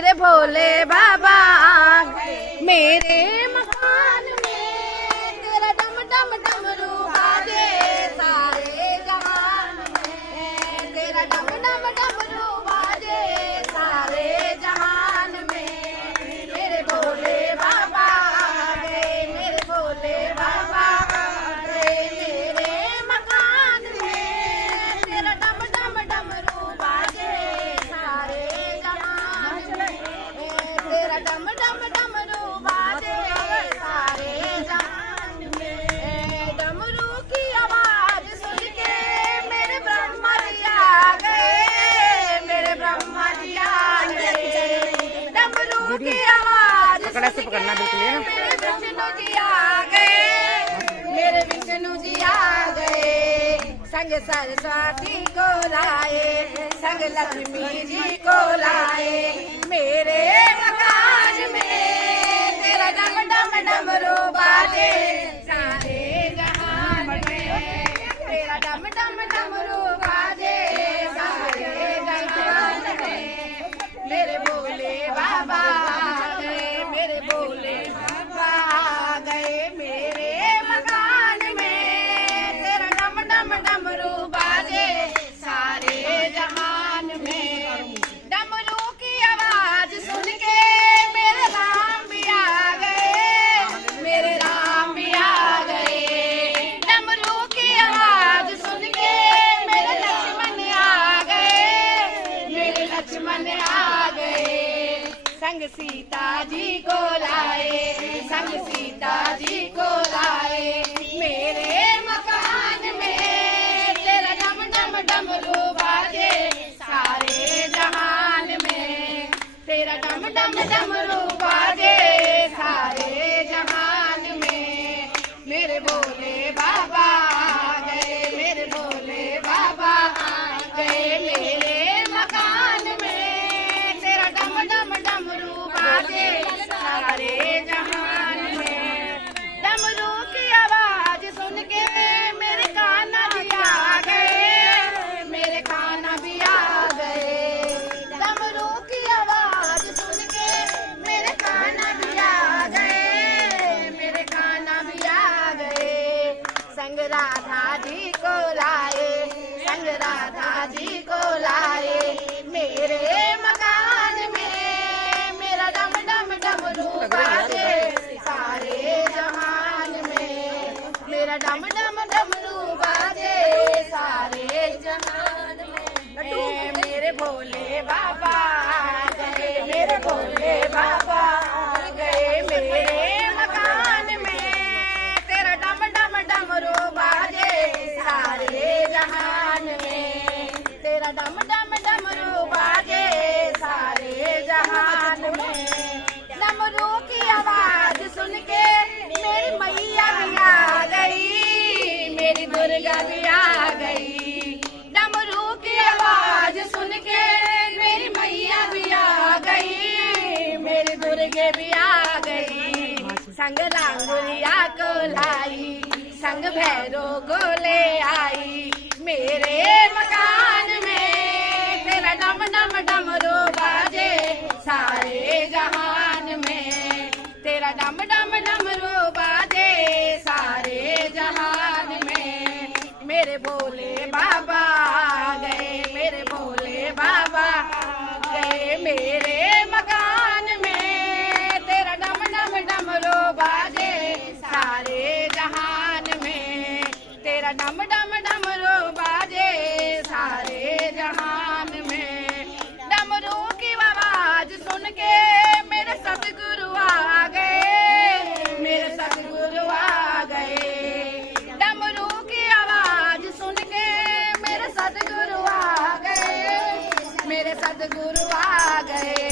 मेरे भोले बाबा मेरे मकान में तेरा डम डम डमरू बाजे सारे जहान में तेरा डम डम डमरू बाजे सारे जहान में मेरे भोले बाबा गए मेरे भोले बाबा गए मेरे मकान में तेरा डम डम डमरू बाजे सारे जहान में तेरा डम डम डमरू बाजे सारे जहान में डमरू की आवाज सुन के मेरे ब्रह्मा जी आ गए मेरे ब्रह्मा जी आ गए डमरू की आवाज पकड़ा से पकड़ना बिल्कुल है ना। मेरे विष्णु जी आ गए मेरे विष्णु जी आ गए संग सरस्वती को लाए संग लक्ष्मी जी को लाए मेरे मकान में तेरा डम डम डमरू बाजे सारे जहान में तेरा डम डम डमरू बाजे सारे जहान में मेरे भोले बाबा गए मेरे भोले बाबा गए मेरे मकान में तेरा डम डम डमरू बाजे सारे जहान में डमरू की आवाज सुन के मेरे राम भी आ गए मेरे राम भी आ गए डमरू की आवाज सुन के मेरे लक्ष्मण आ गए मेरे लक्ष्मण आ गए संग सीता जी को लाए संग सीता जी को लाए मेरे मकान में तेरा डम डम डमरू बाजे सारे जहान में तेरा डम डम डमरू बाजे सारे जहान में मेरे भोले बाबा गए मेरे भोले बाबा गए मेरे मकान में तेरा डम डम डमरू बाजे सारे जहान में डमरू की आवाज सुन के मेरे कान्हा जी आ गए मेरे कान्हा भी आ गए डमरू की आवाज सुन के मेरे कान्हा भी आ गए मेरे कान्हा भी आ गए संग राधा जी को लाए संग राधा जी को लाए मेरे मकान में मेरा डम डम डमरू बाजे सारे जहान में मेरा डम डम डमरू बाजे सारे जहान में मेरे भोले बाबा गए मेरे भोले बाबा गए मेरे मकान में तेरा डम डम डमरू बाजे सारे जहान में तेरा डम डम डमरू बाजे सारे जहान में डमरू की आवाज सुन के मेरी मैया भी आ गई मेरी दुर्गा भी आ गई डमरू की आवाज सुन के मेरी मैया भी आ गई मेरी दुर्गे भी आ गई संग लांगुरिया को लाई संग भैरो को ले आई मेरे मकान में तेरा डम डम डमरू बाजे सारे जहान में तेरा डम डम डमरू बाजे सारे जहान में मेरे भोले बाबा गए मेरे भोले बाबा गए मेरे मकान में तेरा डम डम डमरू बाजे सारे जहान में तेरा डम डम डमरू बाजे सारे जहान में डमरू की आवाज सुन के मेरे सतगुरु आ गए मेरे सतगुरु आ गए डमरू की आवाज सुन के मेरे सतगुरु आ गए मेरे सतगुरु आ गए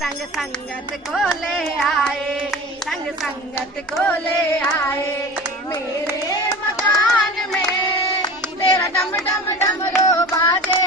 संग संगत को ले आए संग संगत को ले आए मेरे मकान में तेरा डम डम डमरू बाजे